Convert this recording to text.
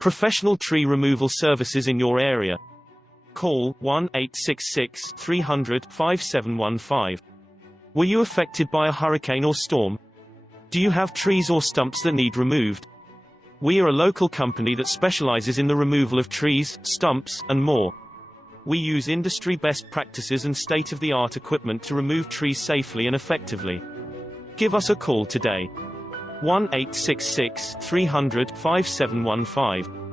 Professional tree removal services in your area. Call 1-866-300-5715. Were you affected by a hurricane or storm? Do you have trees or stumps that need removed? We are a local company that specializes in the removal of trees, stumps, and more. We use industry best practices and state-of-the-art equipment to remove trees safely and effectively. Give us a call today. 1-866-300-5715.